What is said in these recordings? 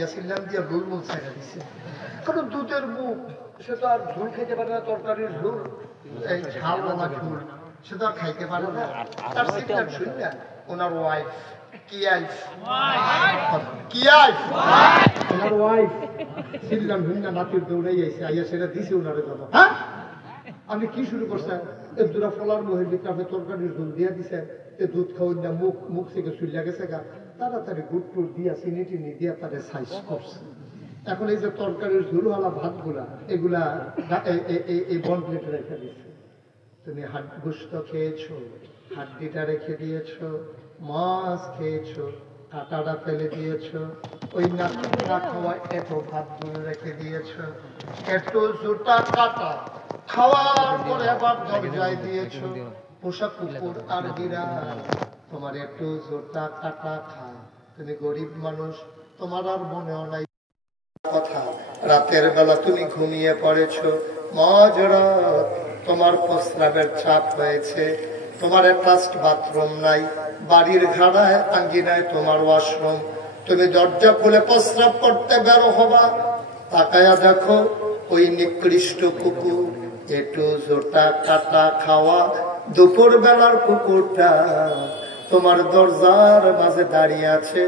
দিয়াছিলাম দিয়া ঝুল মুল ছাইড়া দিছে। কারণ দুধের মুখ, সে তো আর ঝুল খেতে পারে না, তরকারির ঝুল, এই ঝালওয়ালা ঝুল সে তো আর খাইতে পারে না। তার সিগন্যাল শুনলে ওনার ওয়াইফ ওনার ওয়াইফ সিল্লাম ভিন্না নাতির দৌড়াই আইসে, আইয়া সেটা দিছে ওনারে দাদা। হ্যাঁ, আপনি কি শুরু করছেন? দুরা ফলার মহের ভিতরে আপনি তরকারির ঝুল দিয়া দিছেন, দুধ খাওয়াই না, মুখ থেকে চুলিয়া গেছে গা, তাড়াতাড়ি গুড় টুর দিয়া চিনি টিনি দিয়া তাদের সাইজ করছে। এখন এই যে তরকারির ঝুলওয়ালা ভাতগুলা, এগুলা এই বন প্লেটে রেখে দিচ্ছে। তুমি গোস্ত খেয়েছো, হাড্ডিটা রেখে দিয়েছো, মাছ খেয়েছো, কাঁটাটা ফেলে দিয়েছো, ওই না খাওয়া এত ভাতগুলো রেখে দিয়েছো, এত জুতা কাটা খাওয়ার পরে আবার দরজায় দিয়েছো পোষা কুকুর আর বিড়াল তোমার একটু জোরটা কাটা খায়। তুমি গরিব মানুষ, তোমার আর মনেও নাই কথা। রাতের বেলা তুমি ঘুমিয়ে পড়েছো, মাঝরাত তোমার প্রস্রাবের চাপ হয়েছে, তোমার অ্যাটাচড বাথরুম নাই, বাড়ির ঘাড়ায় আঙ্গিনায় তোমার ওয়াশরুম, তুমি দরজা খুলে প্রস্রাব করতে বেরো হবা, তাকায়া দেখো ওই নিকৃষ্ট কুকুর, একটু জোটা কাটা খাওয়া দুপুর বেলার কুকুরটা তোমার দরজার মাঝে দাঁড়িয়ে আছে।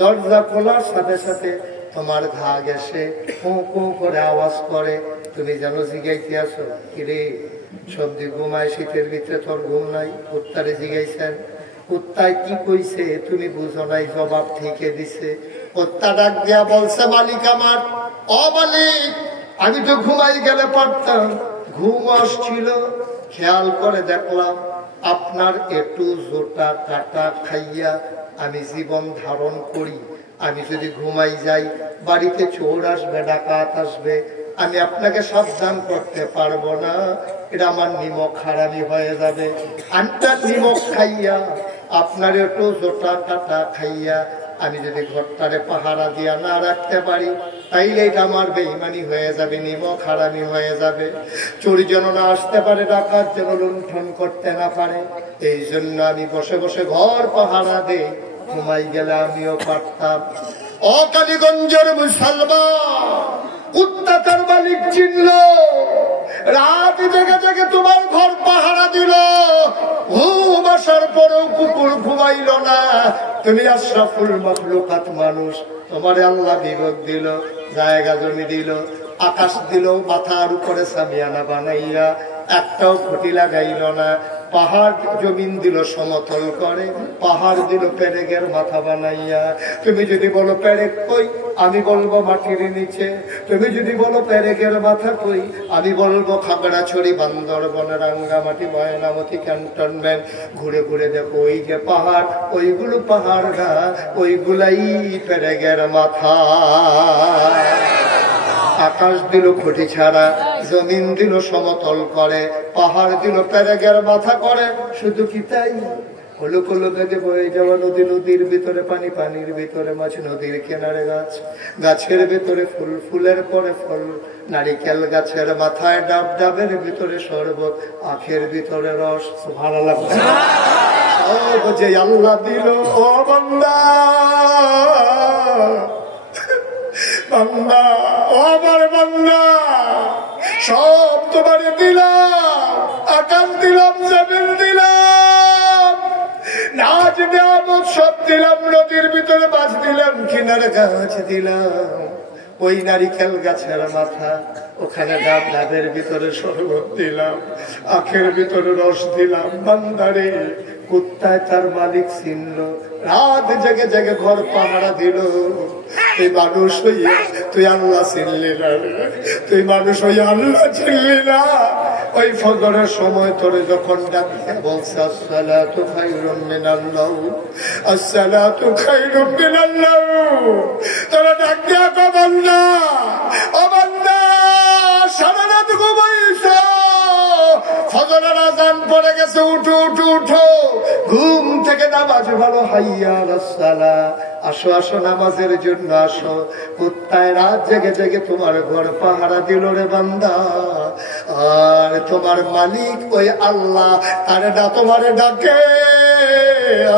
দরজা খোলার সাথে সাথে তোমার ঘা গেছে কু কু করে আওয়াজ করে। তুমি যেন জিগাইতে আসো, কিরে সবজি ঘুমায়, শীতের ভিতরে তোর ঘুম নাই? কুত্তারে জিগাইছেন, কুত্তায় কি কইছে তুমি বুঝো নাই, জবাব ঠিকই দিছে। কুত্তা ডাক দিয়া বলছে, মালিক আমার, ও মালিক, আমি তো ঘুমাই গেলে পারতাম, ঘুম আসছিল, খেয়াল করে দেখলাম আপনার একটু জোটা কাটা খাইয়া আমি জীবন ধারণ করি। আমি যদি ঘুমাই যাই, বাড়িতে চোর আসবে, ডাকাত আসবে, আমি আপনাকে সাবধান করতে পারবো না, এটা আমার নিমক হারামি হয়ে যাবে। আনটা নিমক খাইয়া, আপনার একটু জোটা কাটা খাইয়া আমি যদি ঘরটারে পাহারা দিয়া না রাখতে পারি, তাইলে এটা আমার বেঈমানি হয়ে যাবে, নিমক হারামি হয়ে যাবে। চোর যেন না আসতে পারে, ডাকাত যেন লুণ্ঠন করতে না পারে, এই জন্য আমি বসে বসে ঘর পাহারা দেই। ঘুমাই গেলে আমিও পারতাম। ও কালীগঞ্জের মুসলমান, কুত্তা তার মালিক চিনল, রাত জেগে জেগে তোমার ঘর পাহারা দিল, ঘুম আসার পরেও কুকুর ঘুমাইল না। তুমি আশরাফুল মাখলুকাত মানুষ, তোমার আল্লাহ বিবেক দিল, জায়গা জমি দিল, আকাশ দিল, মাথার উপরে সামিয়ানা বানাইয়া, একটাও খুঁটি লাগাইল না। পাহাড় জমিন দিল সমতল করে, পাহাড় দিল পেরেকের মাথা বানাইয়া। তুমি যদি বলো পেরেক কই, আমি বলবো মাটির নিচে। তুমি যদি বলো পেরেকের মাথা কই, আমি বলবো খাগড়াছড়ি, বান্দরবন, রাঙ্গামাটি, ময়নামতি, ক্যান্টনমেন্ট। ঘুরে ঘুরে দেখো ওই যে পাহাড়, ওইগুলো পাহাড় না, ওইগুলাই পেরেকের মাথা। আকাশ দিল খুঁটি ছাড়া, জমিন দিল সমতল করে, পাহাড় দিল পেরেকের মাথা করে। শুধু কি তাই, কলো কলো বেগে বয়ে যাওয়া নদী, নদীর ভিতরে পানি, পানির ভিতরে মাছ, নদীর কিনারে গাছ, গাছের ভিতরে ফুল, ফুলের পরে ফল, নারিকেল গাছের মাথায় ডাব, ডাবের ভিতরে শরবত, আখের ভিতরে রস। ভালো লাগবে সব যে আল্লাহ দিল। ও বান্দা, বান্দা, ও আমার বান্দা, সব তোমারে দিলাম, আকাশ দিলাম, জমিন দিলাম, নাচ নিয়ামত সব দিলাম, নদীর ভিতরে মাছ দিলাম, কিনারে গাছ দিলাম, ওই নারিকেল গাছের মাথা, ওখানে ডাব, ডাবের ভিতরে শরবত দিলাম, আখের ভিতরে রস দিলাম। বান্দারে, কুত্তায় তার মালিক চিনল, রাত জেগে জেগে ঘর পাহারা দিল। তুই মানুষ হইয়া তুই আল্লাহ চিনলি না, তুই মানুষ হইয়া আল্লাহ চিনলি না। ওই ফজরের সময় তোরে যখন ডাকতে বলছে, আসসালাতু খায়রুম মিনাল্লাহ, আসসালাতু খায়রুম মিনাল্লাহ, তোরা ডাক দিয়া কো বান্দা, ও বান্দা, সারা রাত ঘুমাইছো, ফজরের আযান পড়ে গেছে, উঠো উঠো উঠো, ঘুম থেকে নামাজ ভালো, হাইয়া আলাস সালাহ, আসো আসো নামাজের জন্য আসো। কুত্তায় রাত জেগে জেগে তোমার ঘর পাহারা দিল রে বান্দা, আর তোমার মালিক ওই আল্লাহ, তারে না তোমারে ডাকে,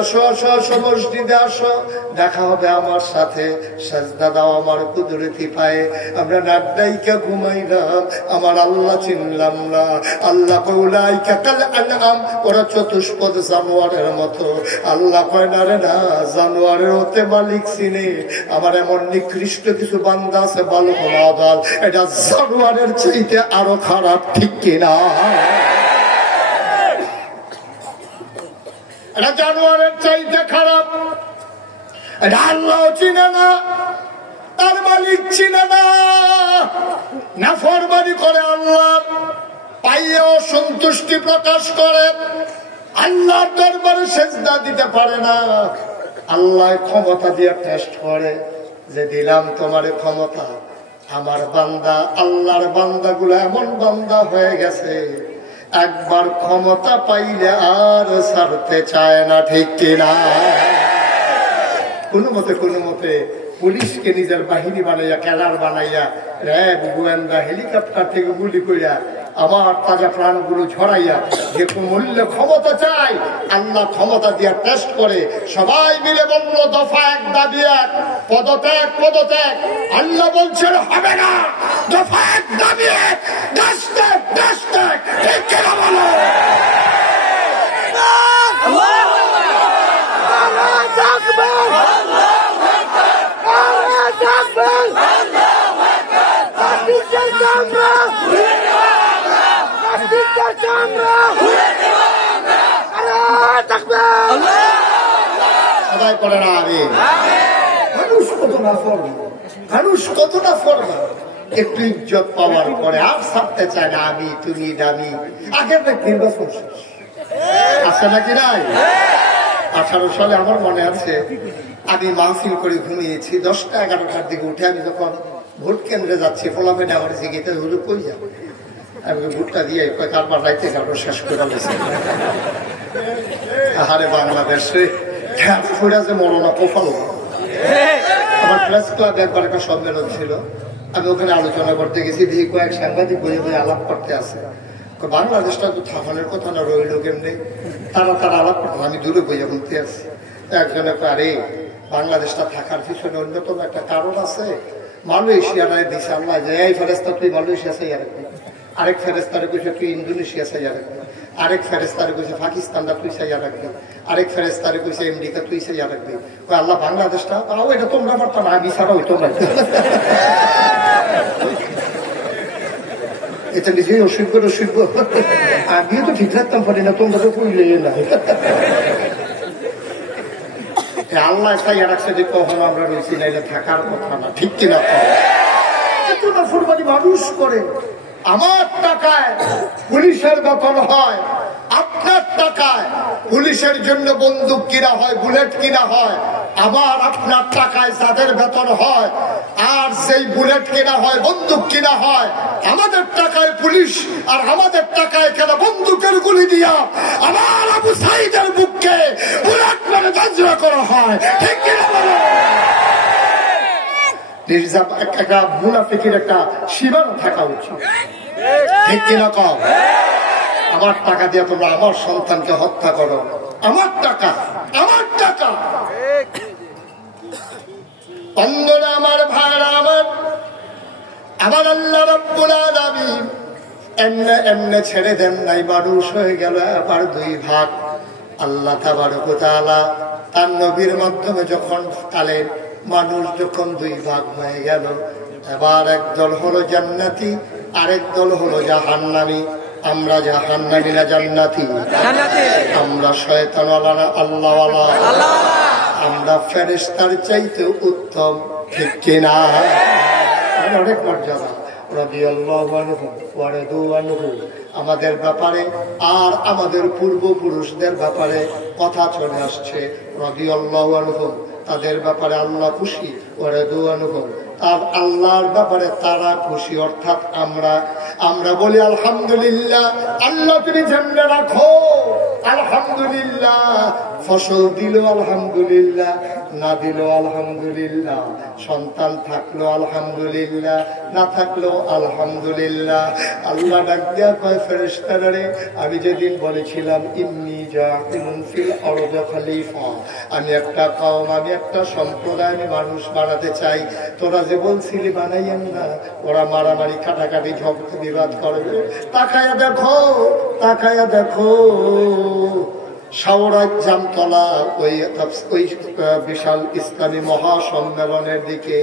আসো আসো আসো, মসজিদে আসো, দেখা হবে আমার সাথে, সাজদা দাও আমার কুদরতি পায়ে। আমরা নাড্ডাইকা ঘুমাইলাম, আমার আল্লাহ চিনলাম না। আল্লাহ কৌলাইকা কাল আনআম, ওরা চতুষ্পদ জানোয়ারের মতো। আল্লাহ কয় না রে না, জানোয়ারের হতে মালিক চিনে। আমার এমন নিকৃষ্ট কিছু বান্দা আছে বালক মাদাল, এটা জানোয়ারের চাইতে আরো খারাপ, ঠিক কিনা? এটা জানোয়ারের চাইতে খারাপ। এটা আল্লাহ চিনে না, তার মালিক চিনে না, নাফরমানি করে, আল্লাহর পাইয়েও সন্তুষ্টি প্রকাশ করে, আল্লাহর দরবারে সেজদা দিতে পারে না। আল্লাহ ক্ষমতা দিয়ে টেস্ট করে যে দিলাম তোমার ক্ষমতা। আমার বান্দা, আল্লাহর বান্দাগুলো এমন বান্দা হয়ে গেছে, একবার ক্ষমতা পাইলে আর ছাড়তে চায় না, ঠিক কিনা? কোনো মতে পুলিশকে নিজের বাহিনী বানাইয়া, ক্যাডার বানাইয়া, র্যাব, গোয়েন্দা, হেলিকপ্টার থেকে গুলি করিয়া আমার তাজা প্রাণগুলো ঝরাইয়া যে মূল্য ক্ষমতা চাই, আল্লাহ ক্ষমতা দিয়া টেস্ট করে। সবাই মিলে বলল দফা এক, দাবি এক, পদত্যাগ পদত্যাগ। আল্লাহ বলছেন হবে না, দফা এক, দাবি এক, দেশ ত্যাগ দেশ ত্যাগ, ঠিক কিনা বলো? সবাই করে না আমি মানুষ কত না ফরমান, মানুষ কত না ফরমান। একটু ইজ্জত পাওয়ার পরে আর ছাড়তে চায় না, আমি তুমি দামি। আগের নির্বাচন আছে নাকি নাই? 18 সালে আমার মনে আছে, আমি মাহফিল করে ঘুমিয়েছি। 10টা 11টার দিকে উঠে আমি যখন ভোট কেন্দ্রে যাচ্ছি, ফলাফেনে আমার জিগিতে হলো কই যাবো, আমি ভোটটা দিয়ে কারবার রাইতে কারবার শেষ করে গেছি। আরে বাংলাদেশে যে মরনা কোফাল। আমার প্রেস ক্লাবে একবার একটা সম্মেলন ছিল, আমি ওখানে আলোচনা করতে গেছি, দিয়ে কয়েক সাংবাদিক বইয়ে বইয়ে আলাপ করতে আছে। বাংলাদেশটা তো থামানোর কথা না, রইল কেমনি? তারা আলাপ করতাম, আমি দূরে বইয়া বলতে আছি। একজনে আরে বাংলাদেশটা থাকার পিছনে অন্যতম একটা কারণ আছে, মালয়েশিয়ারাই দিছে আল্লাহ যে এই ফেরেস্তা তুই মালয়েশিয়া চাইয়া রাখবি, আরেক ফেরেস্তারে কইছে তুই ইন্দোনেশিয়া চাইয়া রাখবি, আরেক ফেরেস্তারে কইছে পাকিস্তানটা তুই চাইয়া রাখবি, আরেক ফেরেস্তারে কইছে আমেরিকা তুই চাইয়া রাখবি। ওই আল্লাহ বাংলাদেশটা তাও এটা তোমরা পারতাম, আমি ছাড়া হইতো না। এটা নিজেই অসুখ আমিও তো ঠিক রাখতাম পারি না, তোমরা তো কইলে না। আল্লাহ চাইয়া রাখছে যে কখনো আমরা রয়েছি না, এটা থাকার কথা না, ঠিক কিনা? মানুষ করে আমার টাকায় পুলিশের বেতন হয়, আপনার টাকায় পুলিশের জন্য বন্দুক কিনা হয়, বুলেট কিনা হয়। আবার আপনার টাকায় যাদের বেতন হয় আর সেই বুলেট কিনা হয়, বন্দুক কিনা হয়, আমাদের টাকায় পুলিশ আর আমাদের টাকায় কেন বন্দুকের গুলি দিয়া আমার আবু সাইদের বুককে বুলেট মেরে ধ্বংস করা হয়, ঠিক কিনা বলো? একটা মুনাফিকের একটা সীমানা থাকা উচিত, ঠিক কিনা কম? আমার টাকা দিয়ে তোমরা আমার সন্তানকে হত্যা করো, আমার টাকা, আমার টাকা। বন্ধুরা আমার, ভাইরা আমার, আবার আল্লাহ রাব্বুল আলামিন এমনে এমনে ছেড়ে দেন নাই, মানুষ হয়ে গেল আবার দুই ভাগ। আল্লাহ তাবারক ওয়া তাআলা তার নবীর মাধ্যমে যখন কালের মানুষ যখন দুই ভাগ হয়ে গেল, এবার একদল হলো জান্নাতি, আরেক দল হলো জাহান্নামী। আমরা জাহান্নামী না জান্নাতি? আমরা শয়তানওয়ালা না আল্লাহওয়ালা? আমরা ফেরেশতার চাইতে উত্তম, ঠিক কিনা? অনেক মর্যাদা। রাদিয়াল্লাহু আনহু ওয়া রাদু আনহু আমাদের ব্যাপারে আর আমাদের পূর্বপুরুষদের ব্যাপারে কথা চলে আসছে। রাদিয়াল্লাহু আনহু তাদের ব্যাপারে আল্লাহ খুশি, ওয়া রাদু আনহু তার আল্লাহর ব্যাপারে তারা খুশি। অর্থাৎ আমরা বলি আলহামদুলিল্লাহ, আল্লাহ তুমি জান্নাতে রাখো, আলহামদুলিল্লাহ, ফসল দিল আলহামদুলিল্লাহ, না দিল আলহামদুলিল্লাহ, সন্তান থাকলো আলহামদুলিল্লাহ, না থাকলো আলহামদুলিল্লাহ। আল্লাহ ডাক দিয়া কয় ফেরেশতারা রে, আমি যেদিন বলেছিলাম ইন্নী জাইলুন ফিল আরদি খলিফা, আমি একটা কওম, আমি একটা সম্প্রদায়, আমি মানুষ বানাতে চাই, তোরা যে বলছিলি বানাইয়েন না, ওরা মারামারি কাটাকাটি ঝগড়া বিবাদ করবে। তাকায়া দেখো, তাকায়া দেখো শাওরাত জামতলা ওই বিশাল ইসলামী মহাসম্মেলনের দিকে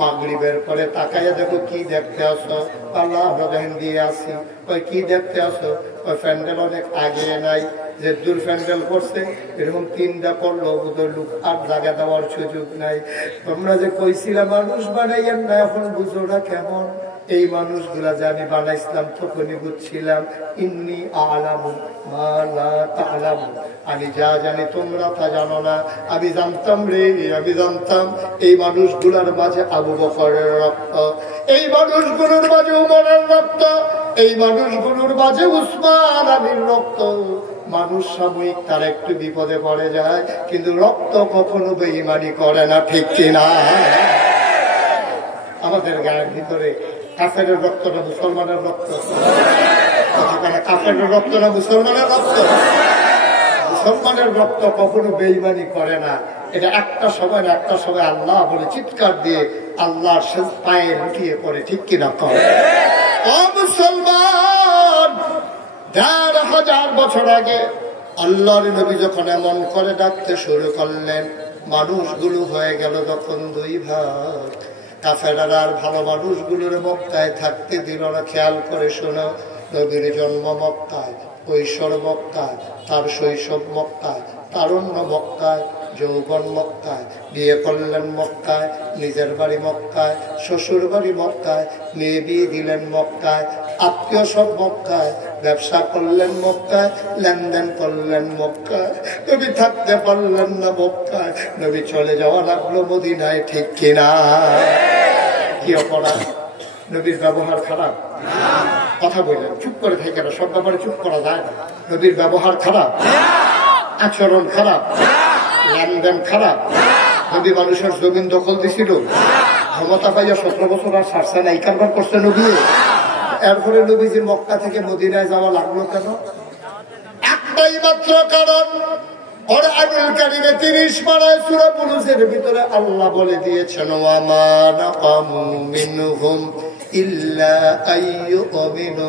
মাগরিবের পরে তাকাইয়া দেখো কি দেখতে আসো? আল্লাহ ভগবান দিয়ে আসি। ওই কি দেখতে আসো? ওই প্যান্ডেল অনেক আগে নাই, যে দূর প্যান্ডেল করছে এরকম 3টা করলো, বুধের লোক আর জায়গা দেওয়ার সুযোগ নাই। তোমরা যে কইছিলা মানুষ বানাইয়েন না, এখন বুঝো না কেমন? এই মানুষগুলা যে আমি বানাইছিলাম তখনই বুঝছিলাম ইন্নী আলামু মা লা তা'লামুন, আমি যা জানি তোমরা তা জানো না। আমি জানতাম রে, আমি জানতাম এই মানুষগুলার মাঝে আবু বকরের রক্ত, এই মানুষগুলোর মাঝে উমরের রক্ত, এই মানুষগুলোর মাঝে উসমান আলীর রক্ত। মানুষ সাময়িক তার একটু বিপদে পড়ে যায়, কিন্তু রক্ত কখনো বেঈমানি করে না, ঠিক কিনা? আমাদের গায়ের ভিতরে কাফেরের রক্ত না মুসলমানের রক্ত? কাফেরের রক্ত না মুসলমানের রক্ত? মুসলমানের রক্ত কখনো বেঈমানি করে না। এটা একটা সময় না একটা সময় আল্লাহ বলে চিৎকার দিয়ে আল্লাহর পায়ে লুটিয়ে পড়ে, ঠিক কিনা? ও মুসলমান, ১,৫০০ বছর আগে আল্লাহর নবী যখন এমন করে ডাকতে শুরু করলেন, মানুষগুলো হয়ে গেল তখন 2 ভাগ। কাফেররা আর ভালো মানুষগুলোর মক্কায় থাকতে দিল না। খেয়াল করে শোনো, নবীর জন্ম মক্কায়, কৈশোর মক্কায়, তার শৈশব মক্কায়, তারুণ্য মক্কায়, যৌবন মক্কায়, বিয়ে করলেন মক্কায়, নিজের বাড়ি মক্কায়, শ্বশুর বাড়ি মক্কায়, মেয়ে বিয়ে দিলেন মক্কায়, আত্মীয় সব মক্কায়, ব্যবসা করলেন মক্কায়, লেনদেন করলেন মক্কায়। নবী থাকতে পারলেন না মক্কায়, নবী চলে যাওয়া লাগলো মদিনায়, ঠিক কিনা? কি অপরাধ? নবীর ব্যবহার খারাপ? কথা বললেন, চুপ করে থেকে না, সব ব্যাপারে চুপ করা যায় না। নবীর ব্যবহার খারাপ, আচরণ খারাপ, লেনদেন খারাপ। নবী মানুষের জমিন দখল দিছিল, ক্ষমতা পাইয়া 17 বছর আর ছাড়ছে না, এই কারবার করছে নবী। এরপরে নবীজির মক্কা থেকে মদিনায় যাওয়া লাগলো কেন? একটাই মাত্র কারণ, কোরআনুল কারীমে 30 পারায় সূরা বুরুজের ভিতরে আল্লাহ বলে দিয়েছেন, ওয়া মা নাকামু মিনহুম ইল্লা আইয়ুমিনু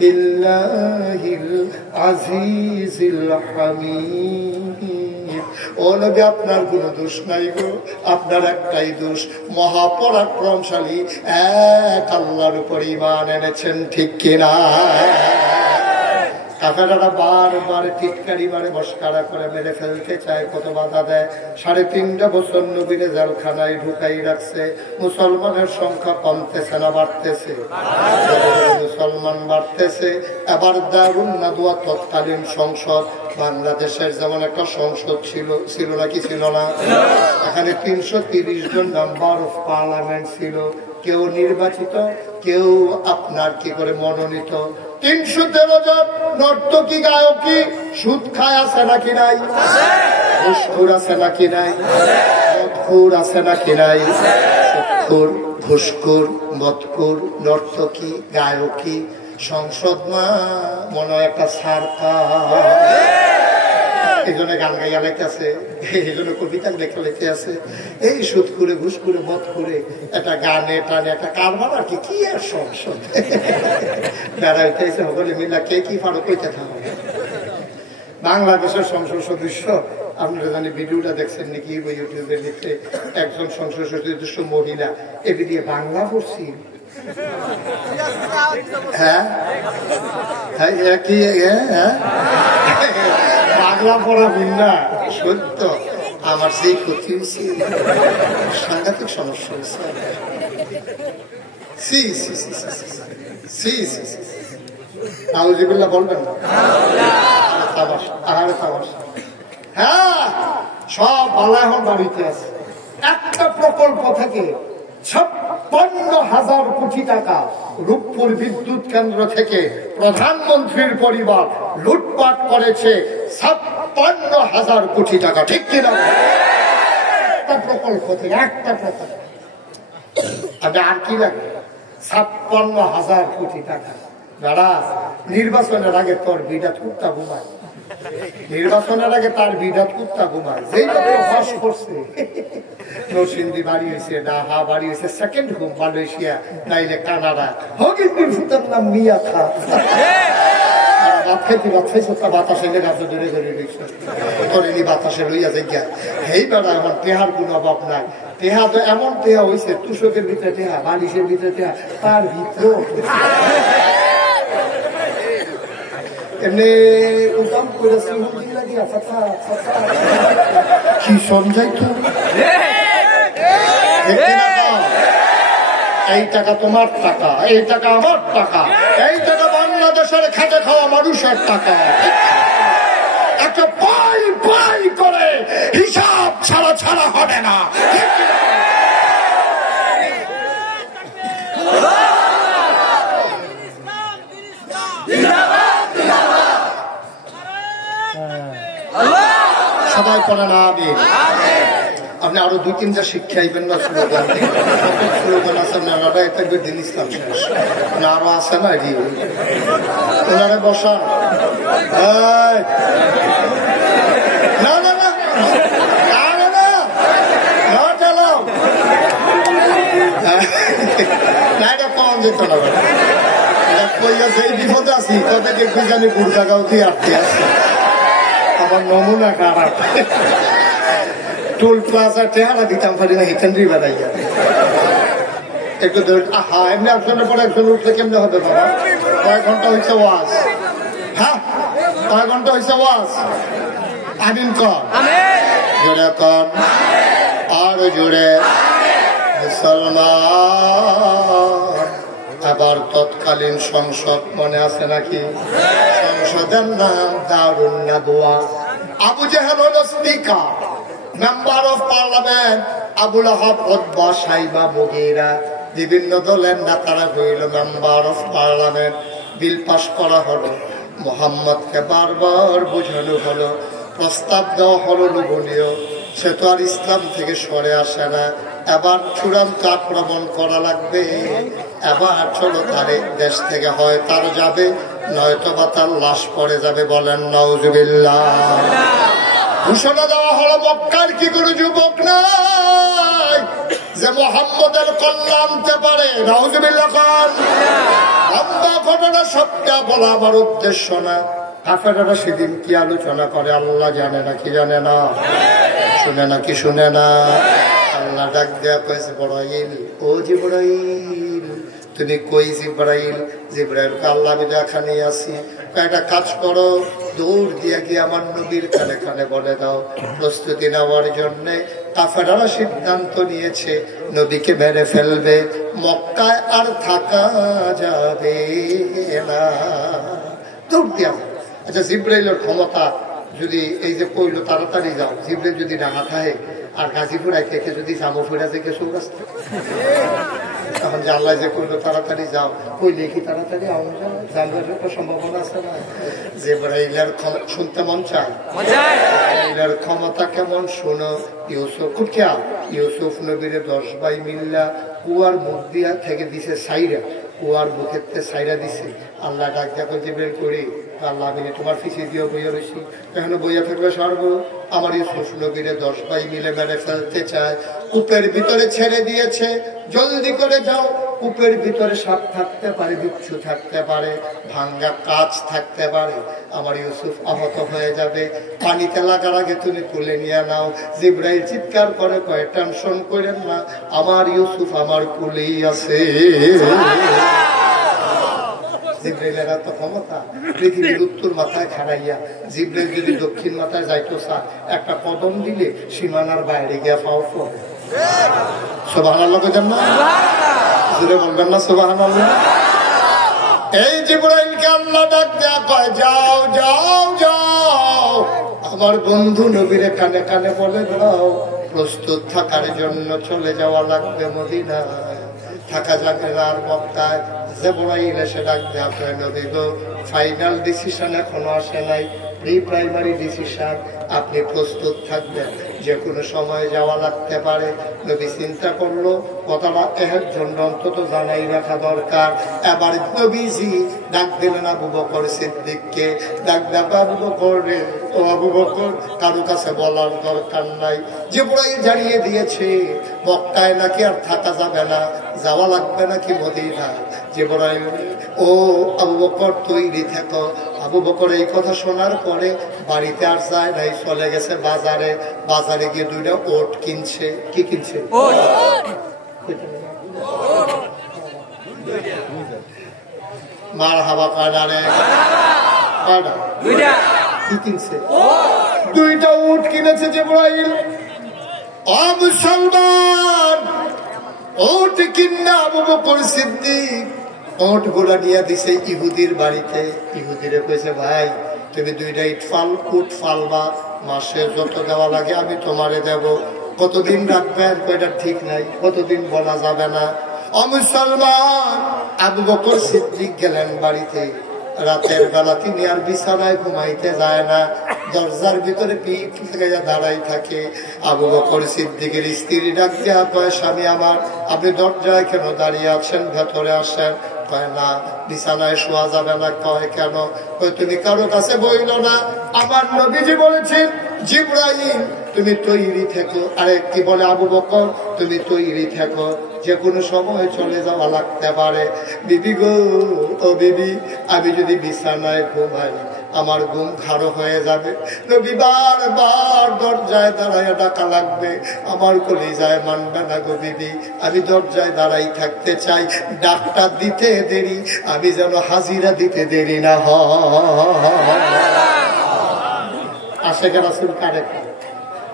বিল্লাহিল আজিজিল হামিদ। ও নবী, আপনার কোনো দোষ নাই গো, আপনার একটাই দোষ, মহাপরাক্রমশালী এক আল্লাহর উপর ঈমান এনেছেন, ঠিক কিনা? কাফেররা বারবার টিটকারি মারে, মস্কারা করে মেরে ফেলতে চায়, কত বাধা দেয়। 3.5 বছর নবীরে জেলখানায় ঢুকাই রাখছে। মুসলমানের সংখ্যা কমতেছে না বাড়তেছে? মুসলমান বাড়তেছে। এবার দারুন নাদওয়া তৎকালীন সংসদ, বাংলাদেশের যেমন একটা সংসদ ছিল নাকি ছিল না? এখানে 330 জন মেম্বার অফ পার্লামেন্ট ছিল, কেউ নির্বাচিত, কেউ আপনার কি করে মনোনীত। 313 জন নর্তকী গায়কী সুদ খায় আছে নাকি নাই? ঘুষখোর আছে নাকি নাই? মদখোর আছে নাকি নাই? সুদখোর, ঘুষখোর, মদখোর, নর্তকী, গায়কী। সংসদ মা মনে হয় একটা সার্কাস। এই জন্য গান গাইয়া লেখতেছে, এই জন্য কবিতা লেখা লেখে আছে। এই সুদ করে, ঘুষ করে, মদ করে একটা গানে টানে একটা কারবার আর কি। কি আর সংসদ বেড়াইতে সকলে মিলা কে কি পারো কইতে থাকো। বাংলাদেশের সংসদ সদস্য, আপনারা জানি ভিডিওটা দেখছেন নাকি ইউটিউবে, লিখতে একজন সংসদ সদস্য মহিলা, এটি দিয়ে বাংলা পড়ছি। হ্যাঁ কি বাংলা পড়া ভিন্না সত্য, আমার সেই ক্ষতি হয়েছে, সাংঘাতিক সমস্যা হয়েছে। নাউজুবিল্লাহ বলবেন না? হ্যাঁ, সব বালা এখন বাড়িতে আছে। একটা প্রকল্প থেকে 56,000 কোটি টাকা রূপপুর বিদ্যুৎ কেন্দ্র থেকে প্রধানমন্ত্রীর পরিবার লুটপাট করেছে 56,000 কোটি টাকা, ঠিক কিনা? একটা প্রকল্প থেকে, একটা প্রকল্প। আর কি লাগে? 56,000 কোটি টাকা। দাদা, নির্বাচনের আগে তোর বিরাট কুত্তা ঘুমায়, নির্বাচনের আগে তার বিরাট কুত্তা ঘুমায়। যেইভাবে হস করছে, নরসিংদী বাড়ি হয়েছে, ডাহা বাড়ি হয়েছে, সেকেন্ড হোম মালয়েশিয়া, নাইলে কানাডা, হকির ফুটার নাম মিয়া খা। বাতাসে লইয়া যাই এই বেড়া আমার টেহার কোন অভাব নাই। টেহা তো এমন টেহা হয়েছে, তুষকের ভিতরে টেহা, বালিশের ভিতরে টেহা, তার ভিতরেও এমনি উদাম করেছি কি সঞ্জয় তো এই টাকা তোমার টাকা, এই টাকা আমার টাকা, এই টাকা বাংলাদেশের খেটে খাওয়া মানুষের টাকা। একটা পাই পাই করে হিসাব ছাড়া ছাড়া হবে না। সবাই করে না আমি আপনি আরো 2-3টা শিক্ষা আইবেন না। স্লোগান স্লোগান আছে না, দিন ইসলাম শেষ না, আরো আছে না, ওনারে বসা না না না না, এটা পাওয়া যেত না। এই বিপদে আছি, তবে দেখবি আমি গুড়গাগাঁওতে আটকে আছি। আমার নমুনা খারাপ, টোল প্লাজা টেহারা দিতাম পারি না, হিটেন্দ্রি বেড়াইয়া একটু আহা এমনি একজনের পরে একজন উঠলে কেমনে হবে বাবা? কয়েক ঘন্টা হয়েছে ওয়াজ, হ্যাঁ কয়েক ঘন্টা হয়েছে ওয়াজ। আমিন কর, জোরে কর, আরো জোরে। মুসলমান আবার তৎকালীন সংসদ মনে আছে নাকি? সংসদের নাম দারুন নাদওয়া। আবু জেহেল হল speaker, member of parliament. Abul Ahab, Utba, Saiba, মুগীরা, বিভিন্ন দলের নেতারা হইল member of parliament. Bill pass করা হলো, মোহাম্মদকে বারবার বোঝানো হলো, প্রস্তাব দেওয়া হলো লোভনীয়। সে তো আর ইসলাম থেকে সরে আসে না। এবার চূড়ান্ত আক্রমণ করা লাগবে। এবার চলো তারে দেশ থেকে হয় তার যাবে, নয়তো বা তার লাশ পড়ে যাবে। বলেন নাউজুবিল্লাহ। ঘোষণা দেওয়া হলো, মক্কার কি কোনো যুবক নাই যে মোহাম্মদের কল্যাণ আনতে পারে? নাউজুবিল্লাহ খান। লম্বা ঘটনা সবটা বলা আমার উদ্দেশ্য না। কাফেররা সেদিন কি আলোচনা করে আল্লাহ জানে না, কি জানে না, শুনে না কি শুনে না। আল্লাহ ডাক দেয়া কয়েছে, জিবরাইল, ও জিবরাইল তুমি কই? জিবরাইল, জিবরাইলকে আল্লাহ আমি এখানে আছি। একটা কাজ করো, দৌড় দিয়ে গিয়ে আমার নবীর কানে কানে বলে দাও প্রস্তুতি নেওয়ার জন্য কাফেররা সিদ্ধান্ত নিয়েছে নবীকে মেরে ফেলবে, মক্কায় আর থাকা যাবে না। দৌড় দিয়া। আচ্ছা, জিবরাইলের ক্ষমতা যদি এই যে কইলো তাড়াতাড়ি যাও, জিবরাইল যদি ডাঙা থাকে আর গাজীপুর একে যদি জামো ফুরা থেকে সৌরাস্তে, তখন যে আল্লাহ যে কইলো তাড়াতাড়ি যাও, কইলে কি তাড়াতাড়ি জানবার একটা সম্ভাবনা আছে না? জিবরাইলের শুনতে মন চায়, জিবরাইলের ক্ষমতা কেমন শোনো। ইউসুফ কুঠিয়া, ইউসুফ নবীরে 10 ভাই মিল্লা কুয়ার মুখ দিয়া থেকে দিছে সাইরা, কুয়ার মুখের সাইরা দিছে। আল্লাহ ডাক দেখো জিবরাইল করি, আল্লাহ আমি তোমার পিছিয়ে দিয়ে বইয়া রয়েছি, এখানে বইয়া থাকবে সর্ব। আমার ইউসুফ নবীরে 10 ভাই মিলে মেরে ফেলতে চায়, কূপের ভিতরে ছেড়ে দিয়েছে, জলদি করে যাও। কূপের ভিতরে সাপ থাকতে পারে, বিচ্ছু থাকতে পারে, ভাঙ্গা কাঁচ থাকতে পারে, আমার ইউসুফ আহত হয়ে যাবে। পানিতে লাগার আগে তুমি তুলে নিয়ে নাও। জিবরাইল চিৎকার করে কয়ে, টেনশন করেন না, আমার ইউসুফ আমার কুলেই আছে। জিবরাইলের এত ক্ষমতা, পৃথিবীর উত্তর মাথায় খাড়াইয়া জিবরাইল যদি দক্ষিণ মাথায় যাইতো স্যার, একটা কদম দিলে সীমানার বাইরে গিয়া পাও পড়ে। সুবহানাল্লাহ বলেন না, জোরে বলবেন না সুবহানাল্লাহ। এই জিবরাইলকে আল্লাহ ডাক দেয়া কয়, যাও যাও যাও, আমার বন্ধু নবীরে কানে কানে বলে দাও প্রস্তুত থাকার জন্য চলে যাওয়া লাগবে মদিনায়, থাকা যাবে না আর মক্কায়। জিবরাইল এসে ডাক দেয়া কয়, নবী গো, ফাইনাল ডিসিশন এখনো আসে নাই, প্রি প্রাইমারি ডিসিশন, আপনি প্রস্তুত থাকবেন। যে কোনো সময় যাওয়া লাগতে পারে। নবী চিন্তা করলো কথাটা এর জন্য অন্তত জানাই রাখা দরকার। এবার নবীজি ডাক দিলেন আবু বকর সিদ্দিককে, ডাক ডাক আবু বকর রে, ও আবু বকর, কারো কাছে বলার দরকার নাই, জিবরাইল জানিয়ে দিয়েছে মক্কায় নাকি আর থাকা যাবে না, যাওয়া লাগবে নাকি মদিনা। জিবরাইল, ও আবু বকর তৈরি থেকো। আবু বকর এই কথা শোনার পরে বাড়িতে আর যায় নাই, চলে গেছে বাজারে। বাজারে গিয়ে 2টা ওট কিনছে। কি কিনছে? মার হাবা কাটারে কি কিনছে? 2টা উট কিনেছে জিবরাইল। মুসলমান, ওট কিনা আবু বকর সিদ্দিক ওট গোলা নিয়ে দিছে ইহুদির বাড়িতে। ইহুদিরে কইছে, ভাই তুমি 2টা উট ফালবা, মাসে যত দেওয়া লাগে আমি তোমারে দেব। কতদিন রাখবে এটা ঠিক নাই, কতদিন বলা যাবে না। মুসলমান, আবু বকর সিদ্দিক গেলেন বাড়িতে। রাতের বেলা তিনি আর বিছানায় ঘুমাইতে যায় না, দরজার ভিতরে পিঠ থেকে দাঁড়াই থাকে। আবু বকর সিদ্দিকের স্ত্রী ডাক দিয়া কয়, স্বামী আমার, আপনি দরজায় কেন দাঁড়িয়ে আছেন? ভেতরে আসেন। কয় না, বিছানায় শোয়া যাবে না। কয় কেন? কয় তুমি কারো কাছে বইল না, আমার নবীজি বলেছেন জিবরাইল তুমি তৈরি থেকো। আরে কি বলে আবু বকর, তুমি তৈরি থেকো, যে কোনো সময় চলে যাওয়া লাগতে পারে। বিবি গো, ও বিবি, আমি যদি বিছানায় ঘুমাই আমার ঘুম ঘাড়ো হয়ে যাবে। নবী বারবার দরজায় দাঁড়ায় ডাকা লাগবে, আমার কলিজায় মানবে না গো বিবি, আমি দরজায় দাঁড়াই থাকতে চাই। ডাকটা দিতে দেরি, আমি যেন হাজিরা দিতে দেরি না আশেকে রাসূল কারে।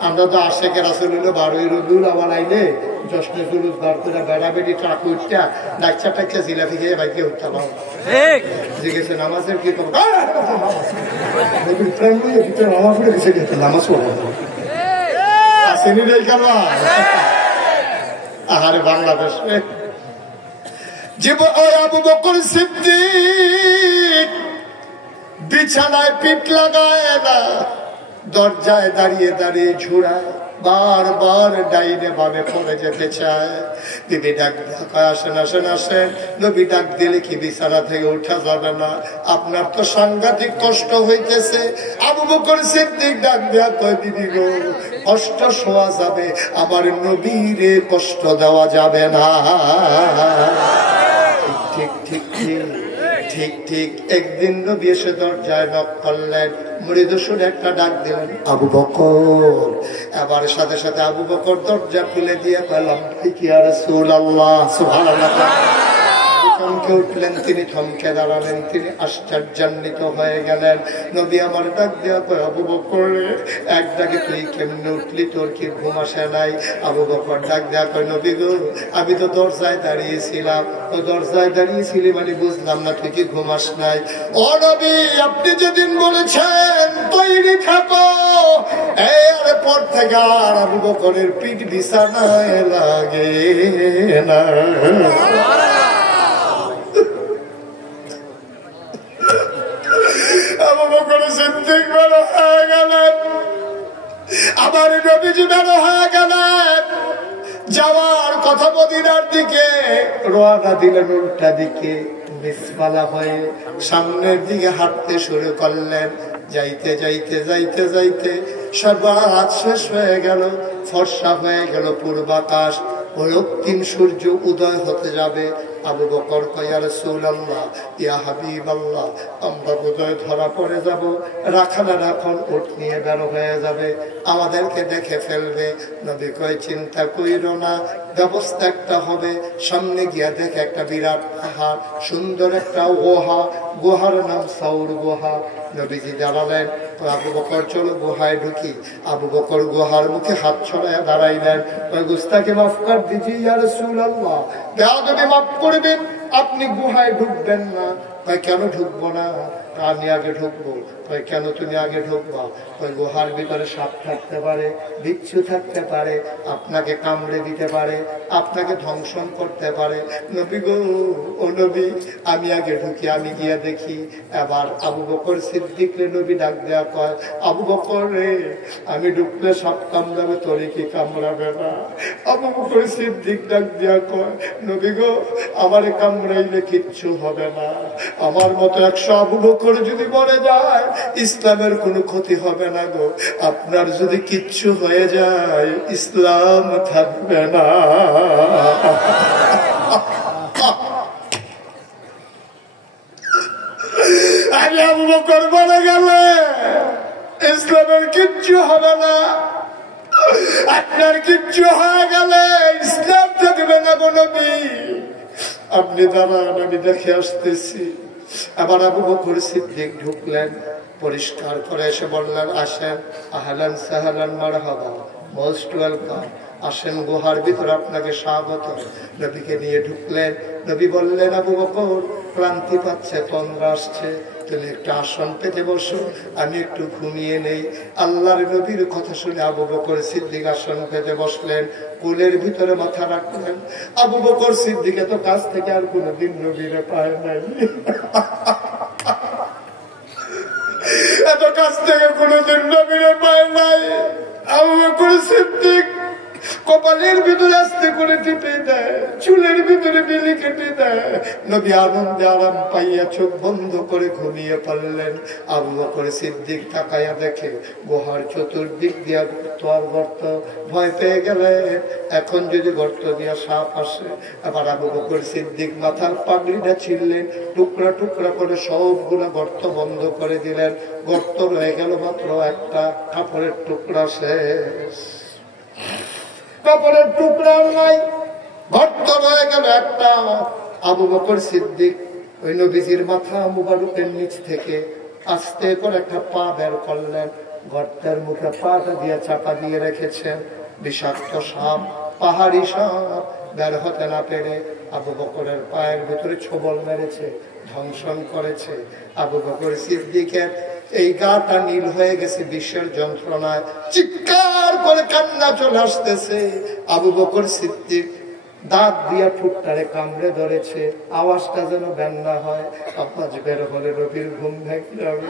আমরা তো আশেকে রাসূল হলো 12ই রবিউল আউয়াল আইলে জশ্নে জুলুস বার করে বেড়াবেড়ি ট্রাক উঠটা ডাকচা টাকচা জিলাপি খেয়ে বাইকে উঠতে পারো। জিজ্ঞেসে নামাজের কি খবর? নামাজ আসেনি রে কারবা। আহারে বাংলাদেশ আবু বকর সিদ্দিক বিছানায় পিঠ লাগায় না, দরজায় দাঁড়িয়ে দাঁড়িয়ে ঝুড়ায়, বারবার ডাইনে ভাবে পড়ে যেতে চায়। বিবি ডাক আসেন আসেন আসেন। নবী ডাক দিলে কি বিছানা থেকে উঠা যাবে না? আপনার তো সাংঘাতিক কষ্ট হইতেছে। আবু বকর সিদ্দিক ডাক দেয়া কয়, বিবি গো, কষ্ট শোয়া যাবে, আমার নবীরে কষ্ট দেওয়া যাবে না। ঠিক ঠিক ঠিক ঠিক ঠিক। একদিন নবী এসে দরজায় নক করলেন, মৃদু সুরে একটা ডাক দিলেন, আবু বকর। এবার সাথে সাথে আবু বকর দরজা খুলে দিয়ে পেলাম, কি আর রাসূলুল্লাহ, সুবহানাল্লাহ। থমকে উঠলেন তিনি, থমকে দাঁড়ালেন তিনি, আশ্চর্যান্বিত হয়ে গেলেন। নবী আমার ডাক দেওয়া কয়, আবু বকর এক ডাকে তুই কেমনে উঠলি, তোর কি ঘুম আসে নাই? আবু বকর ডাক দেওয়া কয়, নবী গো, আমি তো দরজায় দাঁড়িয়েছিলাম। তো দরজায় দাঁড়িয়েছিলি মানে বুঝলাম না, তুই কি ঘুমাস নাই? ও নবী, আপনি যেদিন বলেছেন তৈরি থাকো, এর পর থেকে আর আবু বকরের পিঠ বিছানায় লাগে না। আবু বকর সিদ্দিক বড় হয়ে গেলেন, আমার নবীজি বড় হয়ে গেলেন। যাওয়ার কথা মদিনার দিকে রওনা দিলেন, উল্টা দিকে বিসমালা হয়ে সামনের দিকে হাঁটতে শুরু করলেন। যাইতে যাইতে যাইতে যাইতে সর্বরাত শেষ হয়ে গেল, ফর্সা হয়ে গেল পূর্বাকাশ, রক্তিম সূর্য উদয় হতে যাবে। আবু বকর কয়, ইয়া রাসূলুল্লাহ, ইয়া হাবিবাল্লাহ, আমরা বোধহয় ধরা পড়ে যাব, রাখানা রাখন উঠ নিয়ে বের হয়ে যাবে, আমাদেরকে দেখে ফেলবে। নবী কয়, চিন্তা কইরো না, ব্যবস্থা একটা হবে। সামনে গিয়া দেখে একটা বিরাট পাহাড়, সুন্দর একটা গুহা, গুহার নাম সাউর গুহা। নবীজি দাঁড়ালেন, আবু বকর চলো গুহায় ঢুকি। আবু বকর গুহার মুখে হাত ছড়াইয়া দাঁড়াইলেন, গুস্তাকে মাফ কর দিজি ইয়া রাসূলুল্লাহ, বেয়াদবি মাফ করবেন, আপনি গুহায় ঢুকবেন না। কয় কেন ঢুকবো না? আমি আগে ঢুকবো। কয় কেন তুমি আগে ঢুকবা? কয় গুহার ভিতরে সাপ থাকতে পারে, বিচ্ছু থাকতে পারে, আপনাকে কামড়ে দিতে পারে, আপনাকে ধ্বংসন করতে পারে। নবী গো, ও নবী, আমি আগে ঢুকি, আমি গিয়ে দেখি। এবার আবু বকর সিদ্দিকরে নবী ডাক দেয়া কয়, আবু বকর রে, আমি ঢুকলে সাপ কামড়াবে, তোরে কি কামড়াবে না? আবু বকর সিদ্দিক ডাক দেয়া কয়, নবী গো, আমারে কামড়াইলে কিচ্ছু হবে না। আমার মতো 100 আবু বকর যদি মরে যায়, ইসলামের কোনো ক্ষতি হবে না গো। আপনার যদি কিচ্ছু হয়ে যায়, ইসলাম থাকবে না। আমি আবু বকর মরে গেলে ইসলামের কিচ্ছু হবে না, আপনার কিচ্ছু হয়ে গেলে ইসলাম থাকবে না গো নবী। আপনি দাঁড়ান, আমি দেখে আসতেছি। আবার আবু বকর সিদ্দিক ঢুকলেন, পরিষ্কার করে এসে বললেন, আসেন, আহলান সাহলান মারহাবা, মোস্ট ওয়েলকাম, আসেন, গুহার ভিতরে আপনাকে স্বাগত। নবীকে নিয়ে ঢুকলেন। নবী বললেন, আবু বকর, ক্লান্তি পাচ্ছে, তন্দ্রা আসছে, তুমি একটু আসন পেতে বসো, আমি একটু ঘুমিয়ে নেই। আল্লাহর নবীর কথা শুনে আবু বকর সিদ্দিক আসন পেতে বসলেন, কোলের ভিতরে মাথা রাখলেন। আবু বকর সিদ্দিক এত কাছ থেকে আর কোনদিন নবীরে পায় নাই, এত কাছ থেকে কোনদিন নবীরে পায় নাই। আবু বকর সিদ্দিক কপালের ভিতরে আস্তে করে টিপে দেয়, চুলের ভিতরে বিলি কেটে দেয়। নবী আনন্দে আরাম পাইয়া চোখ বন্ধ করে ঘুমিয়ে পড়লেন। আবু বকর সিদ্দিক তাকাইয়া দেখে গুহার চতুর্দিক দিয়া গর্ত আর গর্ত। ভয় পেয়ে গেলে এখন যদি গর্ত দিয়া সাপ আসে। আবার আবু বকর সিদ্দিক মাথার পাগড়িটা ছিঁড়লেন, টুকরা টুকরা করে সবগুলো গর্ত বন্ধ করে দিলেন। গর্ত রয়ে গেল মাত্র একটা, কাপড়ের টুকরা শেষ। কাপড়ের টুকরা নাই, গর্ত রয়ে গেল একটা। আবু বকর সিদ্দিক ওই নবীজির মাথা মুবারকের নিচ থেকে আস্তে করে একটা পা বের করলেন, গর্তের মুখে পাটা দিয়ে চাপা দিয়ে রেখেছেন। বিষাক্ত সাপ, পাহাড়ি সাপ বের হতে না পেরে আবু বকরের পায়ের ভিতরে ছোবল মেরেছে, ধ্বংসন করেছে। আবু বকর সিদ্দিকের এই গাটা নীল হয়ে গেছে বিষের যন্ত্রণায়, চিৎকার করে কান্না চলে আসতেছে। আবু বকর সিদ্দিক দাঁত দিয়া ঠোঁটটারে কামড়ে ধরেছে, আওয়াজটা যেন বেন্না হয়, আওয়াজ বের হলে নবীর ঘুম ভেঙে যাবে।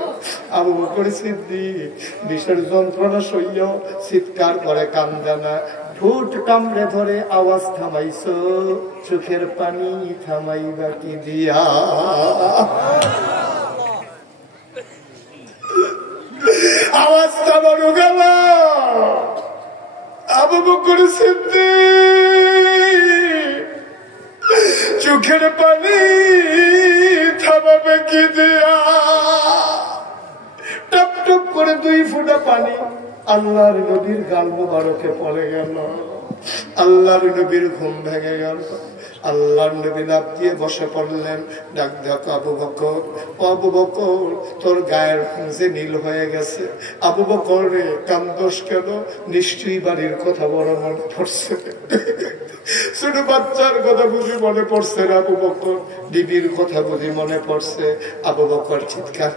আবু বকর সিদ্দিক বিষের যন্ত্রণা সইয় চিৎকার করে কান্দে না, ঠোঁট কামড়ে ধরে আওয়াজ থামাইছো, চোখের পানি থামাইবা কি দিয়া? আওয়াজ থামানো গেল। আবু বকর সিদ্দিক চোখের পানি থামাবে কি দিয়া? টপ টপ করে 2 ফোঁটা পানি আল্লাহর নবীর গাল মুবারকে পড়ে গেল। আল্লাহর নবীর ঘুম ভেঙে গেল। আল্লাহর নবী লাফ দিয়ে বসে পড়লেন। ডাক দেখ, আবু বকর, আবু বকর, তোর গায়ের যে নীল হয়ে গেছে। আবু বকর রে, কান্দোস কেন? নিশ্চয়ই বাড়ির কথা বড় মনে পড়ছে, ছোট বাচ্চার কথা বুঝি মনে পড়ছে না আবু বকর, বিবির কথা বুঝি মনে পড়ছে। আবু বকর চিৎকার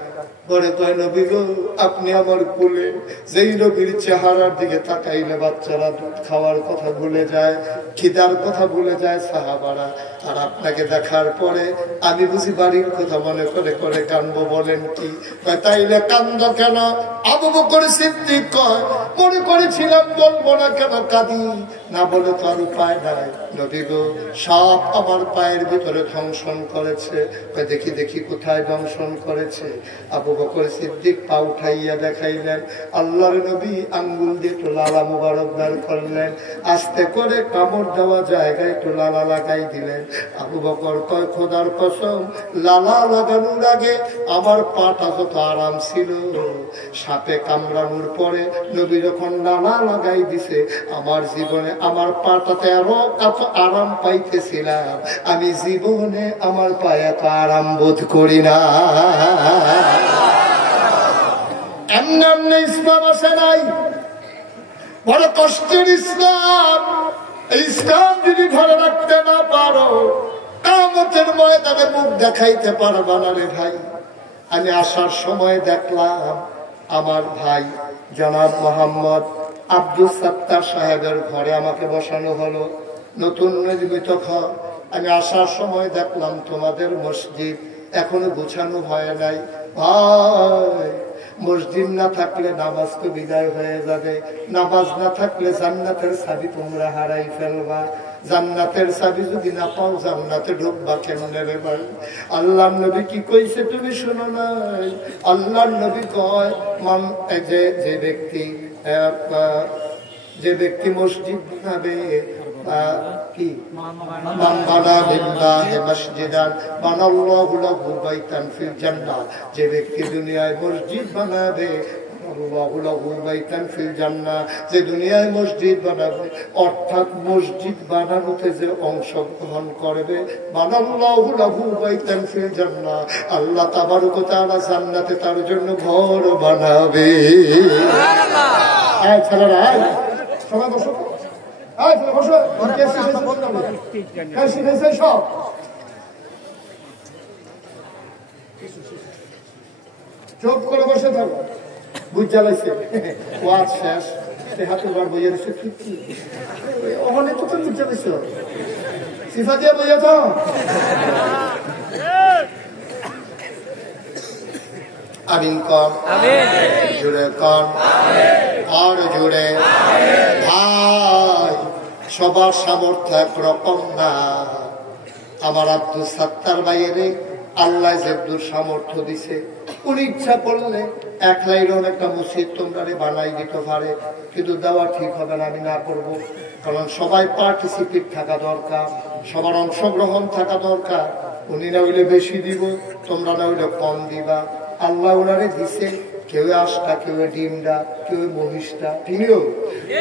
করে কয়, নবী গো, আপনি আমার কোলে। যেই নবীর চেহারার দিকে তাকাইলে বাচ্চারা দুধ খাওয়ার কথা ভুলে যায়, খিদার কথা ভুলে যায় সাহাবারা, আর আপনাকে দেখার পরে আমি বুঝি বাড়ির কথা মনে করে করে কান্দবো। বলেন কি? তাইলে কান্দ কেন? আবু বকর সিদ্দিক কয়, মনে করেছিলাম বলবো না, কেন কাঁদি না বলে তো আর উপায় নাই। নবী গো, সাপ আমার পায়ের ভিতরে ধ্বংসন করেছে। দেখি দেখি কোথায় ধ্বংসন করেছে। আবু বকর সিদ্দিক পা উঠাইয়া দেখাইলেন। আল্লাহর নবী আঙ্গুল দিয়ে একটু লালা মুবারক বের করলেন, আস্তে করে কামড় দেওয়া জায়গায় একটু লালা লাগাই দিলেন। আবু বকর কয়, খোদার কসম, লালা লাগানোর আগে আমার পাটা যত আরাম ছিল, সাপে কামড়ানোর পরে নবী যখন লালা লাগাই দিছে, আমার জীবনে আমার পাটাতে আরো এত আরাম পাইতেছিলাম, আমি জীবনে আমার পায়ে এত আরাম বোধ করি না। এমনি এমনি ইসলাম আসে নাই, বড় কষ্টের ইসলাম। এই ইসলাম যদি ধরে রাখতে না পারো, কিয়ামতের ময়দানে মুখ দেখাইতে পারবা না রে ভাই। আমি আসার সময় দেখলাম আমার ভাই জনাব মোহাম্মদ আব্দুল সাত্তার সাহেবের ঘরে আমাকে বসানো হলো, নতুন নির্মিত ঘর। আমি আসার সময় দেখলাম তোমাদের মসজিদ এখনো গোছানো হয় নাই। ভাই, মসজিদ না থাকলে নামাজ তো বিদায় হয়ে যাবে, নামাজ না থাকলে জান্নাতের চাবি তোমরা হারাই ফেলবা। জান্নাতের চাবি যদি না পাও জান্নাতে ঢুকবা কেমনে রে ভাই? আল্লাহর নবী কি কইছে তুমি শোনো নাই? আল্লাহর নবী কয় মান যে ব্যক্তি মসজিদ বানাবে কি মান বানা লিল্লাহি মাসজিদান বানাল্লাহু লাহু বাইতান ফিল জান্নাহ। যে ব্যক্তি দুনিয়ায় মসজিদ বানাবে আল্লাহু লাহু বাইতান ফিল জান্নাহ, যে দুনিয়ায় মসজিদ বানাবে অর্থাৎ মসজিদ বানানোতে যে অংশগ্রহণ করবে বানাল্লাহু লাহু বাইতান ফিল জান্নাহ, আল্লাহ তাবারক ওয়া তাআলা জান্নাতে তার জন্য ঘর বানাবে। সুবহানাল্লাহ। এই ছেলেরা সবাই বসো, চোখ করে বসে থাকো, বুঝ জ্বালাইছে ওয়াজ শেষ, হাতুবার বইয়ে দিচ্ছে ওখানে তো বুঝ জ্বালাইছ সিফা দিয়ে বইয়ে তো আমিন কর, জুড়ে কর, আর জুড়ে। ভাই, সবার সামর্থ্য একরকম না। আমার আব্দুল সাত্তার বাইরে আল্লাহ যেদুর সামর্থ্য দিছে, উনি ইচ্ছা করলে এক লাইনের একটা মসজিদ তোমরা বানাই দিতে পারে, কিন্তু দেওয়া ঠিক হবে না, আমি না করব। কারণ সবাই পার্টিসিপেট থাকা দরকার, সবার অংশগ্রহণ থাকা দরকার। উনি না হইলে বেশি দিব, তোমরা না হইলে কম দিবা। আল্লাহ ওনারে দিছে, কেউ আশটা, কেউ ডিমটা, কেউ মহিষটা, ঠিকও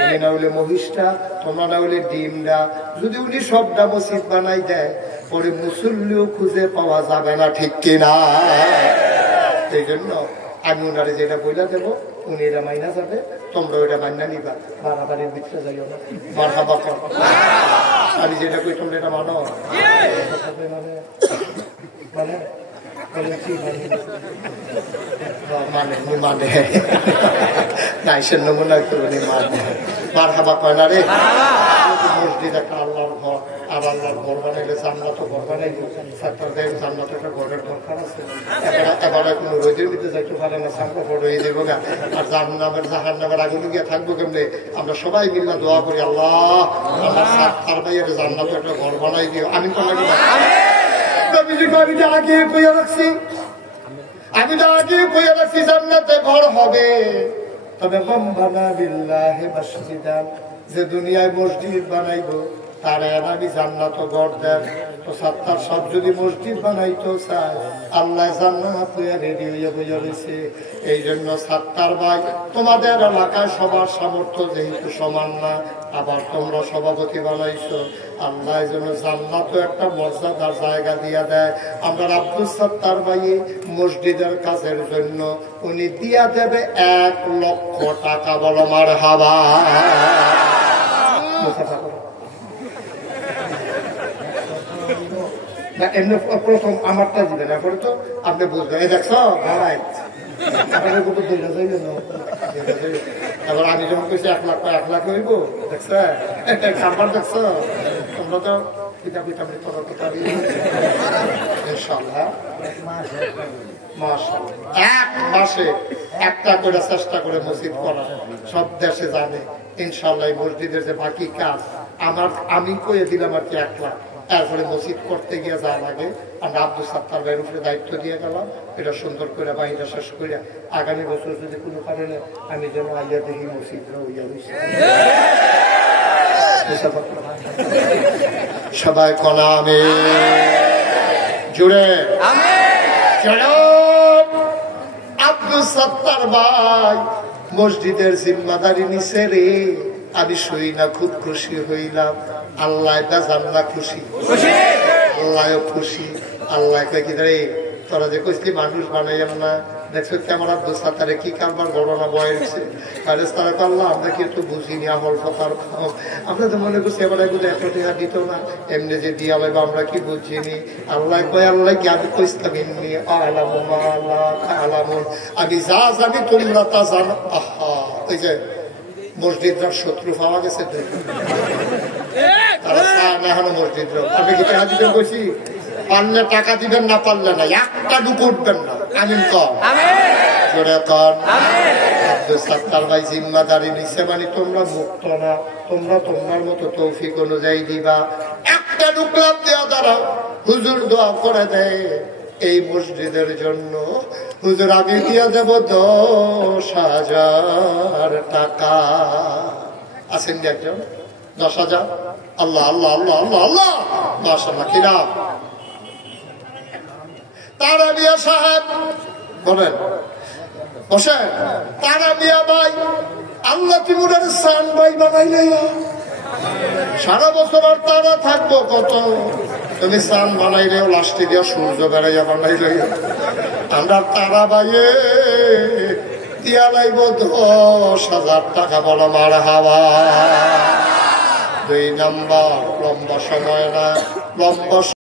উনি না হইলে মহিষটা, তোমরা না হইলে ডিমটা। যদি উনি সবটা মসজিদ বানাই দেয় পরে মুসল্লিও খুঁজে পাওয়া যাবে না, ঠিক কিনা? এই জন্য আমি ওনারে যেটা বইলা দেবো উনি এটা মাইনা যাবে, তোমরা ওইটা মাইনা নিবা। বাড়াবাড়ির ভিতরে যাইও না, মারহাবা কর। আমি যেটা কই তোমরা এটা মানো, মানে মানে মানে নাইসের নমুনা করে মানে মারহাবা কয় না রে। মসজিদ একটা আল্লাহর ঘর, আর আল্লাহর ঘর বানাইলে জান্নাত ঘর বানাইলে জান্নাত একটা ঘরের দরকার আছে। এবারে কোনো রোদের ভিতরে যাইতে পারে না, সামনে ফটো হয়ে যাবো গা। আর জাহান্নামের জাহান্নামের আগুনে গিয়ে থাকবো কেমনে? আমরা সবাই মিলে দোয়া করি, আল্লাহ আমার তার বাইরে জান্নাত একটা ঘর বানাই দিও। আমি তো লাগি না, আমি তো আগে কইয়া রাখছি, আমি তো আগে কইয়া রাখছি জান্নাতে ঘর হবে। তবে মান বানা লিল্লাহি মাসজিদান, যে দুনিয়ায় মসজিদ বানাইবো তার আমি জান্নাত ঘর দেন। তো সাত্তার সব যদি মসজিদ বানাইতো চায়, আল্লাহ জান্নাত রেডি হইয়া বইয়া রয়েছে। এই জন্য সাত্তার ভাই, তোমাদের এলাকায় সবার সামর্থ্য যেহেতু সমান না, আবার তোমরা সভাপতি বানাইছো, আল্লাহ এই জন্য জান্নাতও একটা মর্যাদার জায়গা দিয়া দেয়। আমরা আব্দুল সাত্তার ভাই মসজিদের কাজের জন্য উনি দিয়া দেবে 1 লক্ষ টাকা। বলো মারহাবা। এমনি প্রথম আমারটা দিবেন, এরপরে তো আপনি বুঝবেন। এই দেখছো এবার আমি যখন কইছি 1 লাখ 1 লাখ হইব, দেখছো খাবার, দেখছো তোমরা তো পিতা পিতা ইনশাআল্লাহ এক মাসে একটা করে চেষ্টা করে মসজিদ করা। সব দেশে জানে ইনশাআল্লাহ মসজিদের যে বাকি কাজ আমি কয়ে দিলাম আর কি 1 লাখ। এরপরে মসজিদ করতে গিয়ে যা লাগে আমরা আব্দুল সাত্তার ভাইয়ের উপরে দায়িত্ব দিয়ে গেলাম, এটা সুন্দর করে বাহিরা শেষ করে আগামী বছর যদি কোনো কারণে আমি যেন আইয়া দেখি মসজিদ হইয়া রয়েছে। সবাই কনা আমি জুড়ে আব্দুল সাত্তার ভাই মসজিদের জিম্মাদারি নিছে রে। আমি শুই না, খুব খুশি হইলাম। আল্লাহ জানলা খুশি, আল্লাহ খুশি। আল্লাহ কয় কি রে, তোরা যে কইসলি মানুষ বানাইলাম না, দেখছো ক্যামেরা দোস্তারে কি কারবার ঘটনা বয়েছে তারা করলাম আমরা কি একটু বুঝিনি আমল ফতার আমরা তো মনে করছি এবার এগুলো 100 টাকা দিত না এমনি যে দিয়া লাগবে আমরা কি বুঝিনি আল্লাহ কয় আল্লাহ জ্ঞান কইস্তামিনি আলামুন আমি যা জানি তোমরা তা জানো। আহা ওই যে মসজিদরা শত্রু পাওয়া গেছে তারা এখনো মসজিদ আমি কি টাকা দিতে বলছি পারলে টাকা দিবেন না পারলে না একটা ডুকু উঠবেন না আমিন কর সত্তার ভাই জিম্মাদারি নিচ্ছে মানে তোমরা মুক্ত না তোমরা তোমার মতো তৌফিক অনুযায়ী দিবা একটা ডুকলাম দেওয়া দ্বারা হুজুর দোয়া করে দেয় এই মসজিদের জন্য হুজুর আমি দিয়া দেব 10,000 টাকা আছেন একজন 10,000 আল্লাহ আল্লাহ আল্লাহ আল্লাহ আল্লাহ মাশাআল্লাহ কিরা তারা মিয়া সাহেব বলেন বসে তারা মিয়া ভাই আল্লাহ তিমুরের সান ভাই বানাইলে সারা বছর আর তারা থাকবো কত তুমি সান বানাইলেও লাস্টে দিয়া সূর্য বেড়াইয়া বানাইলে আমরা তারা বাইয়ে দিয়া লাইব 10,000 টাকা বলো মার হাওয়া। 2 নাম্বার লম্বা সময় না লম্বা